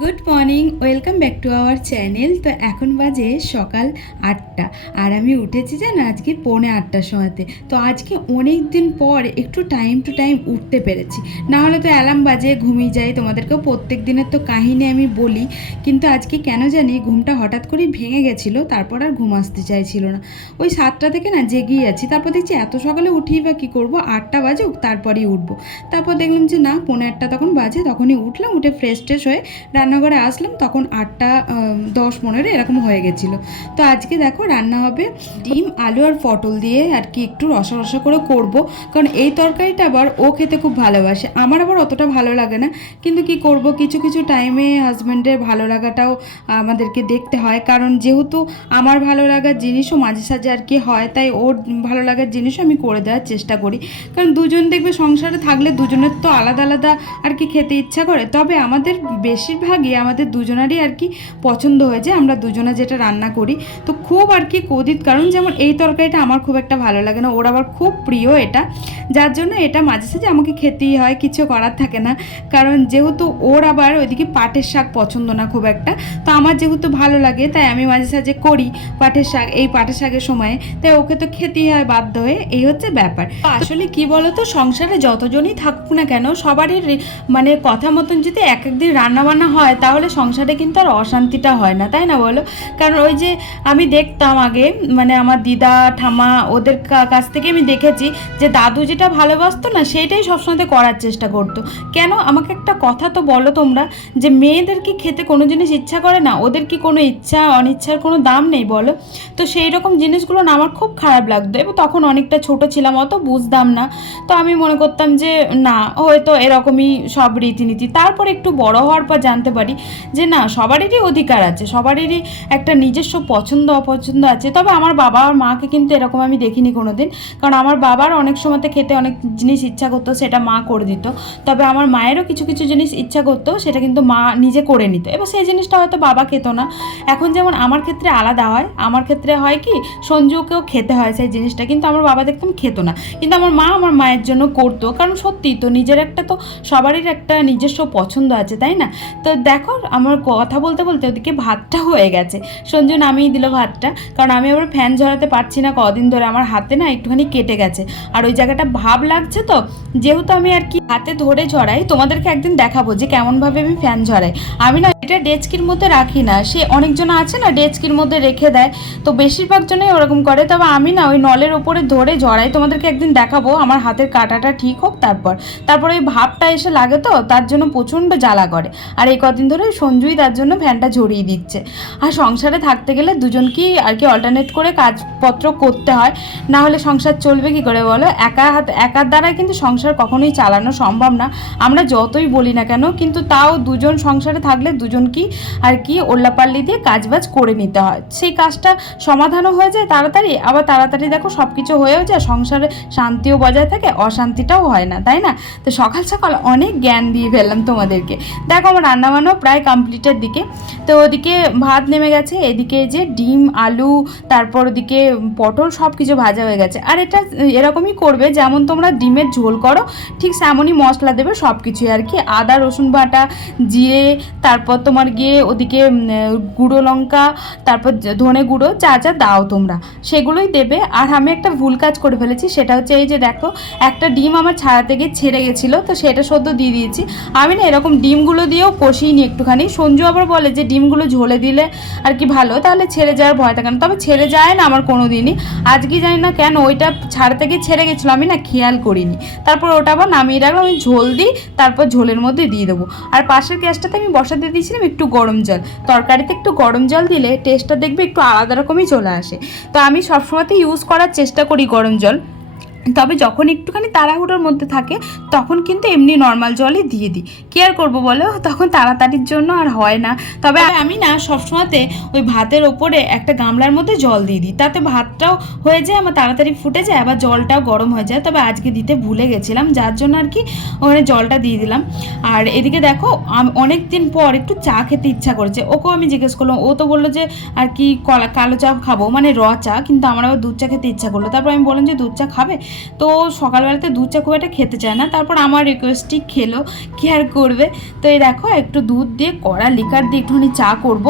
Good morning, welcome back to our channel. তো এখন বাজে সকাল 8টা আর আমি উঠেছি জানো আজকে 7:45টার সময়তে। তো আজকে অনেক দিন পর একটু টাইম টু টাইম উঠতে পেরেছি, না হলে তো অ্যালার্ম বাজে ঘুমিয়ে যাই। তোমাদেরকেও প্রত্যেক দিনের তো কাহিনী আমি বলি, কিন্তু আজকে কেন জানি ঘুমটা হঠাৎ করেই ভেঙে গেছিলো, তারপর আর ঘুম আসতে চাইছিল না। ওই 7টা থেকে না জেগেই আছি, তারপর দেখছি এত সকালে উঠি বা কী করবো, 8টা বাজুক তারপরেই উঠবো। তারপর দেখলাম যে না 7:45 তখন বাজে, তখনই উঠলাম, উঠে ফ্রেশ ট্রেশ হয়ে রান্নাঘরে আসলাম, তখন 8টা 10-15 এরকম হয়ে গেছিলো। তো আজকে দেখো রান্না হবে ডিম আলু আর পটল দিয়ে আর কি, একটু রসা রসা করে করব, কারণ এই তরকারিটা আবার ও খেতে খুব ভালোবাসে, আমার আবার অতটা ভালো লাগে না। কিন্তু কি করব, কিছু কিছু টাইমে হাজব্যান্ডের ভালো লাগাটাও আমাদেরকে দেখতে হয়, কারণ যেহেতু আমার ভালো লাগার জিনিসও মাঝে সাঝে আর কি হয়, তাই ওর ভালো লাগার জিনিসও আমি করে দেওয়ার চেষ্টা করি। কারণ দুজন দেখবে সংসারে থাকলে দুজনের তো আলাদা আলাদা আর কি খেতে ইচ্ছা করে, তবে আমাদের বেশিরভাগই আমাদের দুজনারই আর কি পছন্দ হয়েছে, আমরা দুজনা যেটা রান্না করি। তো খুব আর কি কদিত, কারণ যেমন এই তরকারিটা আমার খুব একটা ভালো লাগে না, ওর আবার খুব প্রিয় এটা, যার জন্য এটা মাঝে সাঝে আমাকে খেতেই হয়, কিছু করার থাকে না। কারণ যেহেতু ওর আবার ওইদিকে পাটের শাক পছন্দ না খুব একটা, তো আমার যেহেতু ভালো লাগে তাই আমি মাঝে সাঝে করি পাটের শাক, এই পাটের শাকের সময়, তাই ওকে তো খেতেই হয় বাধ্য হয়ে, এই হচ্ছে ব্যাপার। আসলে কি বলতো, সংসারে যতজনই থাকুক না কেন সবারই মানে কথা মতন যদি এক একদিন রান্নাবান্না হয় তাহলে সংসারে কিন্তু আর অশান্তিটা হয় না, তাই না বলো? কারণ ওই যে আমি দেখতাম আগে, মানে আমার দিদা ঠামা ওদের কাছ থেকে আমি দেখেছি যে দাদু যেটা ভালোবাসতো না সেইটাই সবসময় করার চেষ্টা করতো। কেন, আমাকে একটা কথা তো বলো তোমরা, যে মেয়েদের কি খেতে কোনো জিনিস ইচ্ছা করে না? ওদের কি কোনো ইচ্ছা অনিচ্ছার কোনো দাম নেই বলো? তো সেই রকম জিনিসগুলো না আমার খুব খারাপ লাগতো, এবং তখন অনেকটা ছোট ছিলাম, অত বুঝতাম না। তো আমি মনে করতাম যে না, হয়তো এরকমই সব রীতিনীতি। তারপর একটু বড় হওয়ার পর জানতে পারি যে না, সবারই অধিকার আছে, সবারই একটা নিজস্ব পছন্দ অপছন্দ আছে। তবে আমার বাবা আর মাকে কিন্তু এরকম আমি দেখিনি কোনো দিন, কারণ আমার বাবার অনেক সময়তে খেতে অনেক জিনিস ইচ্ছা করতো, সেটা মা করে দিত। তবে আমার মায়েরও কিছু কিছু জিনিস ইচ্ছা করতো, সেটা কিন্তু মা নিজে করে নিত, এবার সেই জিনিসটা হয়তো বাবা খেত না। এখন যেমন আমার ক্ষেত্রে আলাদা হয়, আমার ক্ষেত্রে হয় কি সঞ্জুকেও খেতে হয় সেই জিনিসটা, কিন্তু আমার বাবা দেখতাম খেত না, কিন্তু আমার মা আমার মায়ের জন্য করতো, কারণ সত্যি তো নিজের একটা তো সবারই একটা নিজস্ব পছন্দ আছে, তাই না? তো দেখো আমার কথা বলতে বলতে ওদিকে ভাতটা হয়ে গেছে, সঞ্জু নামিয়ে দিল ভাতটা, কারণ আমি আবার ফ্যান ঝরাতে পারছি না কদিন ধরে, আমার হাতে না একটুখানি কেটে গেছে, আর ওই জায়গাটা ভাব লাগছে। তো যেহেতু আমি আর কি হাতে ধরে ঝরাই, তোমাদেরকে একদিন দেখাবো যে কেমনভাবে আমি ফ্যান ঝরাই। আমি না এটা ডেচকির মধ্যে রাখি না, সে অনেকজন আছে না ডেচকির মধ্যে রেখে দেয়, তো বেশিরভাগ জনেই ওরকম করে, তবে আমি না ওই নলের ওপরে ধরে ঝরাই। তোমাদেরকে একদিন দেখাবো আমার হাতের কাটাটা ঠিক হোক, তারপর ওই ভাবটা এসে লাগে, তো তার জন্য প্রচণ্ড জ্বালা করে। আর এই কদিন ধরে সঞ্জুই তার জন্য ফ্যানটা ঝরিয়ে দিচ্ছে। আর সংসারে থাকতে গেলে দুজনকেই আর কি অল্টারনেট করে কাজপত্র করতে হয়, না হলে সংসার চলবে কি করে বলো? একার দ্বারা কিন্তু সংসার কখনোই চালানো সম্ভব না, আমরা যতই বলি না কেন, কিন্তু তাও দুজন সংসারে থাকলে দুজনকেই আর কি ওল্লাপাল্লি দিয়ে কাজবাজ করে নিতে হয়, সেই কাজটা সমাধানও হয়ে যায় তাড়াতাড়ি, আবার তাড়াতাড়ি দেখো সব কিছু হয়েও যায়, সংসারে শান্তিও বজায় থাকে, অশান্তিটাও হয় না, তাই না? তো সকাল সকাল অনেক জ্ঞান দিয়ে ফেললাম তোমাদেরকে। দেখো আমার রান্নাবান্নাও প্রায় কমপ্লিটের দিকে। তো ওদিকে ভাত নেমে গেছে, এদিকে যে ডিম আলু তারপর ওদিকে পটল সব কিছু ভাজা হয়ে গেছে। আর এটা এরকমই করবে যেমন তোমরা ডিমের ঝোল করো, ঠিক তেমনই মশলা দেবে সব কিছুই আর কি, আদা রসুন বাটা, জিরে, তারপর তোমার গিয়ে ওদিকে গুঁড়ো লঙ্কা, তারপর ধনে গুঁড়ো, যা যা দাও তোমরা সেগুলোই দেবে। আর আমি একটা ভুল কাজ করে ফেলেছি, সেটা হচ্ছে এই যে দেখো একটা ডিম আমার ছাড়াতে গিয়ে ছেড়ে গেছিলো, তো সেটা সদ্য দিয়ে দিয়েছি। আমি না এরকম ডিমগুলো দিয়েও কষিয়ে নিই একটুখানি, সঞ্জু আবার বলে যে ডিমগুলো ঝোলে দিলে আর কি ভালো, তাহলে ছেড়ে যাওয়ার ভয় থাকে না, তবে ছেড়ে যায় না আমার কোনো দিনই। আজকে জানি না কেন ওইটা ছাড়াতে গিয়ে ছেড়ে গেছিলো, আমি না খেয়াল করিনি। তারপর ওটা আবার নামিয়ে রাখলাম, আমি ঝোল দিই, তারপর ঝোলের মধ্যে দিয়ে দেবো। আর পাশের গ্যাসটাতে আমি বসাতে দিয়েছিলাম একটু গরম জল, তরকারিতে একটু গরম জল দিলে টেস্টটা দেখবে একটু আলাদা রকমই চলে আসে। তো আমি সবসময়তে ইউজ করার চেষ্টা করি গরম জল, তবে যখন একটুখানি তাড়াহুড়োর মধ্যে থাকে তখন কিন্তু এমনি নর্মাল জলই দিয়ে দিই, কি আর করবো বলো, তখন তাড়াতাড়ির জন্য আর হয় না। তবে আমি না সবসময়তে ওই ভাতের ওপরে একটা গামলার মধ্যে জল দিয়ে দিই, তাতে ভাতটাও হয়ে যায় আমার তাড়াতাড়ি ফুটে যায়, আবার জলটাও গরম হয়ে যায়। তবে আজকে দিতে ভুলে গেছিলাম, যার জন্য আর কি ওখানে জলটা দিয়ে দিলাম। আর এদিকে দেখো অনেক দিন পর একটু চা খেতে ইচ্ছা করেছে, ওকেও আমি জিজ্ঞেস করলাম, ও তো বললো যে আর কি কালো চা খাবো, মানে র চা, কিন্তু আমার আবার দুধ চা খেতে ইচ্ছা করলো। তারপর আমি বললাম যে দুধ চা খাবে, তো সকালবেলাতে দুধ চা খুব একটা খেতে চায় না, তারপর আমার রিকোয়েস্টই খেলো, কি আর করবে। তো এই দেখো একটু দুধ দিয়ে কড়া লিকার দিয়ে একটুখানি চা করব।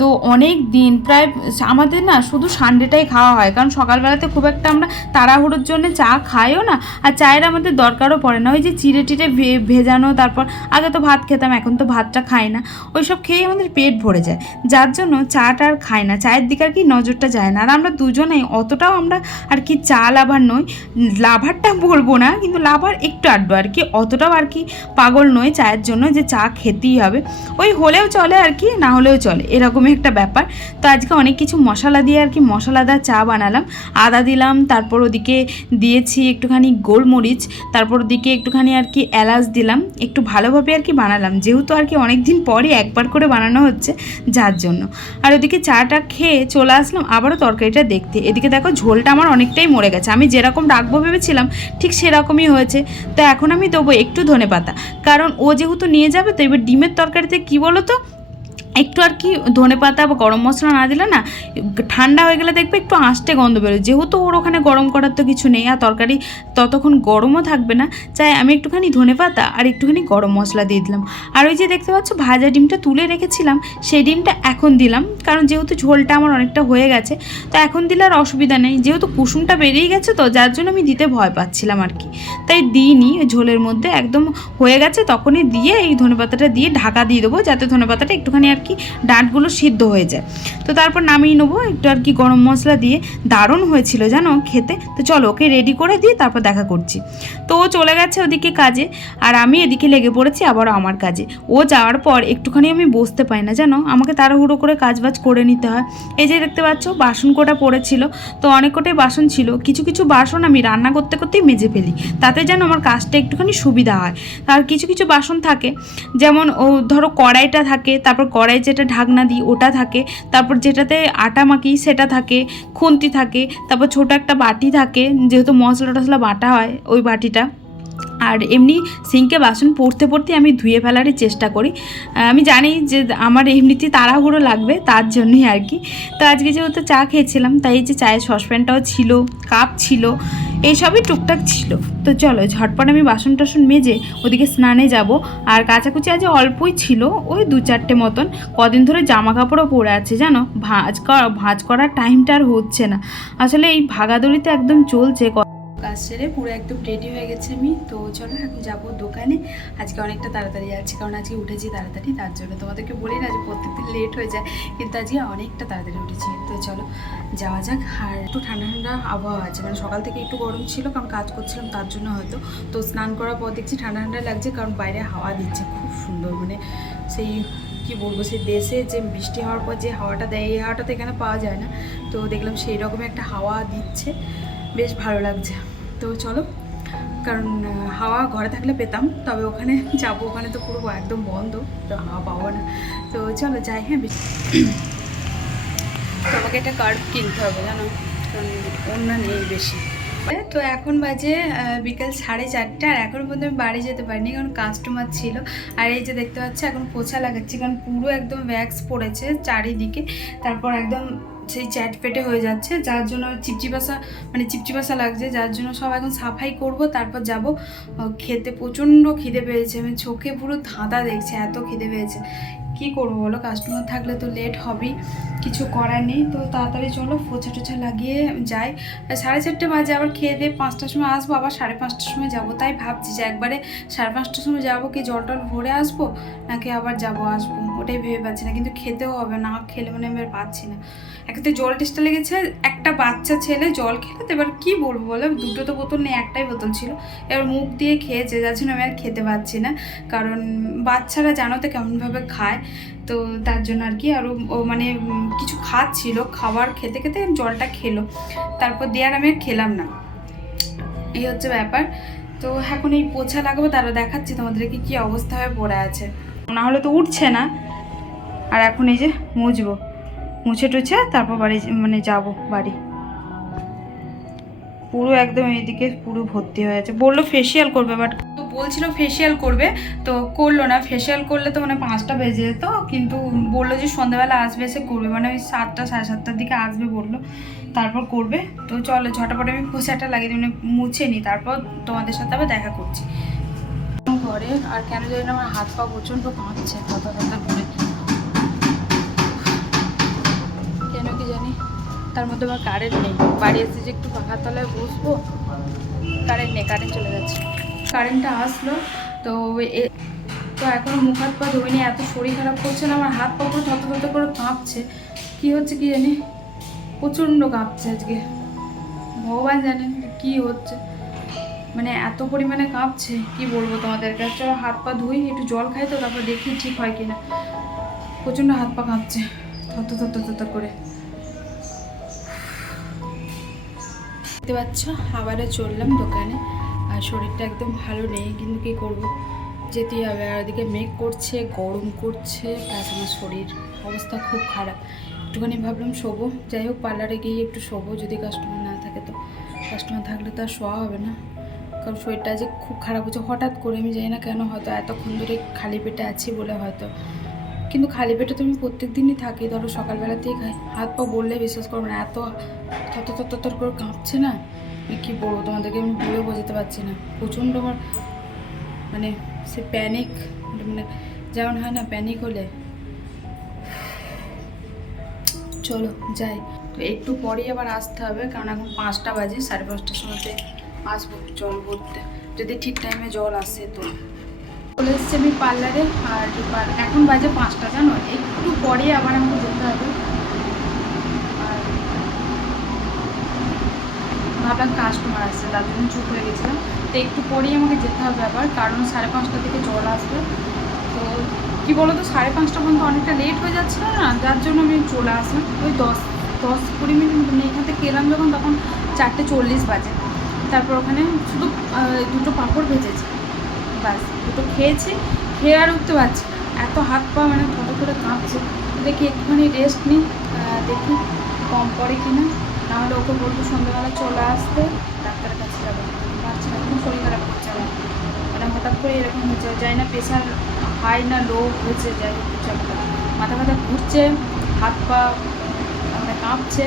তো অনেক দিন প্রায় আমাদের না শুধু সানডেটাই খাওয়া হয়, কারণ সকালবেলাতে খুব একটা আমরা তাড়াহুড়োর জন্য চা খাইও না, আর চায়ের আমাদের দরকারও পড়ে না। ওই যে চিড়ে টিড়ে ভেজানো, তারপর আগে তো ভাত খেতাম, এখন তো ভাতটা খাই না, ওইসব খেয়েই আমাদের পেট ভরে যায়, যার জন্য চাটা আর খাই না, চায়ের দিকে আর কি নজরটা যায় না। আর আমরা দুজনেই অতটাও আমরা আর কি চা লাভার নই, লাভারটা বলবো না, কিন্তু লাভার একটু আড্ডু আর কি, অতটাও আর কি পাগল নই চায়ের জন্য যে চা খেতেই হবে, ওই হলেও চলে আর কি, না হলেও চলে, এরকমই একটা ব্যাপার। তো আজকে অনেক কিছু মশলা দিয়ে আর কি মশলাদার চা বানালাম। আদা দিলাম, তারপর ওদিকে দিয়েছি একটুখানি গোলমরিচ, তারপর ওদিকে একটুখানি আর কি এলাচ দিলাম, একটু ভালোভাবে আর কি বানালাম, যেহেতু আর কি অনেক দিন পরই একবার করে বানানো হচ্ছে, যার জন্য। আর ওদিকে চাটা খেয়ে চলে আসলাম আবারও তরকারিটা দেখতে। এদিকে দেখো ঝোলটা আমার অনেকটাই মরে গেছে, আমি যেরকম রাখবো ভেবেছিলাম ঠিক সেরকমই হয়েছে। তো এখন আমি দেবো একটু ধনেপাতা, কারণ ও যেহেতু নিয়ে যাবে, তো এবার ডিমের তরকারিতে কী বলো তো, একটু আর কি ধনেপাতা বা গরম মশলা না দিলে না, ঠান্ডা হয়ে গেলে দেখবে একটু আঁশটে গন্ধ বেরোয়, যেহেতু ওর ওখানে গরম করার তো কিছু নেই, আর তরকারি ততক্ষণ গরমও থাকবে না, চাই আমি একটুখানি ধনেপাতা আর একটুখানি গরম মশলা দিয়ে দিলাম। আর ওই যে দেখতে পাচ্ছ ভাজা ডিমটা তুলে রেখেছিলাম, সেই ডিমটা এখন দিলাম, কারণ যেহেতু ঝোলটা আমার অনেকটা হয়ে গেছে, তো এখন দিলে আর অসুবিধা নেই, যেহেতু কুসুমটা বেরিয়ে গেছে, তো যার জন্য আমি দিতে ভয় পাচ্ছিলাম আর কি, তাই দিইনি। ঝোলের মধ্যে একদম হয়ে গেছে তখনই দিয়ে এই ধনেপাতাটা দিয়ে ঢাকা দিয়ে দেবো, যাতে ধনেপাতাটা একটুখানি আর কি ডাঁটগুলো সিদ্ধ হয়ে যায়। তো তারপর নামিয়ে নেবো একটু আর কি গরম মশলা দিয়ে, দারুণ হয়েছিল জানো খেতে। তো চলো ওকে রেডি করে দিয়ে তারপর দেখা করছি। তো ও চলে গেছে ওদিকে কাজে, আর আমি এদিকে লেগে পড়েছি আবারও আমার কাজে। ও যাওয়ার পর একটুখানি আমি বসতে পাই না জানো, আমাকে তাড়াহুড়ো করে কাজবাজ করে নিতে হয়। এই যে দেখতে পাচ্ছ বাসন কোটা পড়েছিল, তো অনেক কোটাই বাসন ছিল, কিছু কিছু বাসন আমি রান্না করতে করতেই মেজে ফেলি, তাতে যেন আমার কাজটা একটুখানি সুবিধা হয়। আর কিছু কিছু বাসন থাকে, যেমন ও ধরো কড়াইটা থাকে, তারপর কড়াই যেটা ঢাকনা দিই ওটা থাকে, তারপর যেটাতে আটা মাখি সেটা থাকে, খুন্তি থাকে, তারপর ছোটো একটা বাটি থাকে, যেহেতু মশলা টশলা বাটা হয় ওই বাটিটা। আর এমনি সিঙ্কে বাসন পড়তে পড়তে আমি ধুয়ে ফেলারই চেষ্টা করি, আমি জানি যে আমার এমনিতেই তাড়াহুড়ো লাগবে, তার জন্যই আর কি। তো আজকে যেহেতু চা খেয়েছিলাম, তাই এই যে চায়ের সসপ্যানটাও ছিল, কাপ ছিল, এইসবই টুকটাক ছিল। তো চলো ঝটপট আমি বাসন টাসন মেজে ওদিকে স্নানে যাব। আর কাচাকুচি আজ অল্পই ছিল, ওই 2-4টে মতন, কদিন ধরে জামা কাপড়ও পরে আছে জানো, ভাঁজ করার টাইমটা আর হচ্ছে না, আসলে এই ভাগাদড়িতে একদম চলছে। কাজ সেরে পুরো একদম রেডি হয়ে গেছে আমি। তো চলো এখন যাবো দোকানে, আজকে অনেকটা তাড়াতাড়ি যাচ্ছি, কারণ আজকে উঠেছি তাড়াতাড়ি, তার জন্য তোমাদেরকে বলি না যে প্রত্যেকদিন লেট হয়ে যায়, কিন্তু আজকে অনেকটা তাড়াতাড়ি উঠেছি। তো চলো যাওয়া যাক। আর একটু ঠান্ডা ঠান্ডা আবহাওয়া আছে, মানে সকাল থেকে একটু গরম ছিল কারণ কাজ করছিলাম তার জন্য হয়তো, তো স্নান করার পর দেখছি ঠান্ডা ঠান্ডা লাগছে, কারণ বাইরে হাওয়া দিচ্ছে খুব সুন্দর, মানে সেই কি বলবো, সেই দেশে যে বৃষ্টি হওয়ার পর যে হাওয়াটা দেয়, এই হাওয়াটা তো এখানে পাওয়া যায় না, তো দেখলাম সেই রকমই একটা হাওয়া দিচ্ছে, বেশ ভালো লাগছে। তো চলো, কারণ হাওয়া ঘরে থাকলে পেতাম, তবে ওখানে যাবো, ওখানে তো পুরো একদম বন্ধ, তো হাওয়া পাবো না। তো চলো যাই। হ্যাঁ তোমাকে একটা কার্ড কিনতে হবে জানো, কারণ অন্য নেই বেশি। তো এখন বাজে বিকেল 4:30, আর এখন পর্যন্ত আমি বাড়ি যেতে পারিনি, কারণ কাস্টমার ছিল। আর এই যে দেখতে পাচ্ছি এখন পোছা লাগাচ্ছি, কারণ পুরো একদম ভ্যাক্স পড়েছে চারিদিকে, তারপর একদম সেই চ্যাট পেটে হয়ে যাচ্ছে, যার জন্য চিপচিপাসা লাগছে, যার জন্য সব এখন সাফাই করব, তারপর যাব খেতে। প্রচণ্ড খিদে পেয়েছে, আমি চোখে পুরো ধাঁধা দেখছে, এত খিদে পেয়েছে। কি করবো বলো, কাস্টমার থাকলে তো লেট হবেই, কিছু করার নেই। তো তাড়াতাড়ি চলো পোছা টোছা লাগিয়ে যাই। 4:30 বাজে, আবার খেয়ে দিয়ে 5টার সময় আসবো, আবার 5:30টার সময় যাবো। তাই ভাবছি যে একবারে 5:30টার সময় যাবো, কি জল টল ভরে আসবো, নাকি আবার আসবো, ওটাই ভেবে পাচ্ছি না। কিন্তু খেতেও হবে, না খেলে মানে আমি আর পাচ্ছি না। একসাথে জল টেস্টটা লেগেছে, একটা বাচ্চা ছেলে জল খেলে, তো এবার কী বলবো বলো, দুটো তো বোতল নেই, একটাই বোতল ছিল, এবার মুখ দিয়ে খেয়েছে, যার জন্য আমি আর খেতে পারছি না, কারণ বাচ্চারা জানো তো কেমনভাবে খায়, তো তার জন্য আর কি। আরও ও মানে কিছু খাচ্ছিল, খাবার খেতে খেতে জলটা খেলো, তারপর দিয়ে আর আমি আর খেলাম না, এই হচ্ছে ব্যাপার। তো এখন এই পোছা লাগাবো, তারও দেখাচ্ছি তোমাদেরকে কী অবস্থা হয়ে পড়ে আছে, না হলে তো উঠছে না। আর এখন এই যে মুছে টুছে তারপর বাড়ি মানে যাবো বাড়ি। পুরো একদম এইদিকে পুরো ভর্তি হয়ে আছে, বললো ফেসিয়াল করবে, বাট বলছিল ফেসিয়াল করবে, তো করলো না। ফেসিয়াল করলে তো মানে 5টা বেজে যেত, কিন্তু বললো যে সন্ধ্যাবেলা আসবে, এসে করবে, মানে ওই 7টা সাড়ে 7টার দিকে আসবে বললো, তারপর করবে। তো চলো ঝটাপট আমি পোছাটা লাগিয়ে দিই, মানে মুছে নিই, তারপর তোমাদের সাথে আবার দেখা করছি ঘরে। আর কেন জানি না আমার হাত পা প্রচণ্ড কাঁপছে কথা কথা করে, কেন কি জানি। তার মধ্যে আমার কারেন্ট নেই, বাড়ি এসে যে একটু পাখার তলায় বসবো, কারেন্ট নেই, কারেন্ট চলে যাচ্ছে। কারেন্টটা আসলো তো তো এখনও মুখ হাত পা ধুইনি, এত শরীর খারাপ করছে না, আমার হাত পা পুরো থত করে কাঁপছে। কী হচ্ছে কি জানি, প্রচণ্ড কাঁপছে আজকে, ভগবান জানেন কি হচ্ছে, মানে এত পরিমাণে কাঁপছে কি বলবো তোমাদের কাছে। হাত পা ধুই, একটু জল খাই, তো তারপর দেখি ঠিক হয় কিনা। প্রচণ্ড হাত পা কাঁপছে থত করে। দেখতে পাচ্ছ আবারও চললাম দোকানে, আর শরীরটা একদম ভালো নেই, কিন্তু কী করবো, যেতেই হবে। আর ওদিকে মেঘ করছে, গরম করছে, প্লাস আমার শরীর অবস্থা খুব খারাপ। একটুখানি ভাবলাম শোবো, যাই হোক পার্লারে গিয়ে একটু শোবো, যদি কাস্টমার না থাকে। তো কাস্টমার থাকলে তো আর শোয়া হবে না, কারণ শরীরটা যে খুব খারাপ হচ্ছে হঠাৎ করে, আমি জানি না কেন, হয়তো এতক্ষণ ধরে খালি পেটে আছি বলে হয়তো। কিন্তু খালি পেটে তো আমি প্রত্যেক দিনই থাকি, ধরো সকালবেলাতেই খাই। হাত পা বললে বিশ্বাস করবো না, এত থর করে কাঁপছে না, কী বলবো তোমাদেরকে, আমি বলে বোঝাতে পারছি না। প্রচণ্ড আমার মানে সে প্যানিক, মানে যেমন হয় না প্যানিক হলে। চলো যাই, তো একটু পরেই আবার আসতে হবে, কারণ এখন 5টা বাজে, 5:30টার সময়তে আসবো জল ভরতে, যদি ঠিক টাইমে জল আসে। তো চলে এসছি আমি পার্লারে, আর এখন বাজে 5টা, জানো, একটু পরে আবার আমাকে যেতে হবে। আর ভাবলাম কাস্টমার আসছে, তার জন্য চুপ হয়ে গেছিলাম। তো একটু পরেই আমাকে যেতে হবে আবার, কারণ 5:30টার দিকে জল আসবে। তো কী বলো তো, 5:30টা পর্যন্ত অনেকটা লেট হয়ে যাচ্ছিল না, যার জন্য আমি চলে আসলাম। ওই 10-20 মিনিট মতো এখান থেকে এলাম যখন, তখন 4:40 বাজে। তারপর ওখানে শুধু 2টো পাঁপড় ভেজেছি, বাস 2টো খেয়েছি, খেয়ে আর উঠতে পারছি না, এত হাত পা মানে থত করে কাঁপছে। দেখি একটুখানি রেস্ট নিই, দেখি কম পড়ে কি না, নাহলে ওকে বলবো সন্ধ্যাবেলা চলে আসতে, ডাক্তারের কাছে যাবো। পারছি না, খুব শরীর খারাপ করছে আমার, মানে হঠাৎ করে এরকম হচ্ছে, যাই না প্রেশার হাই না লো হয়েছে, যাই হোক কিছু একটা, মাথা ঘুরছে, হাত পা মানে কাঁপছে।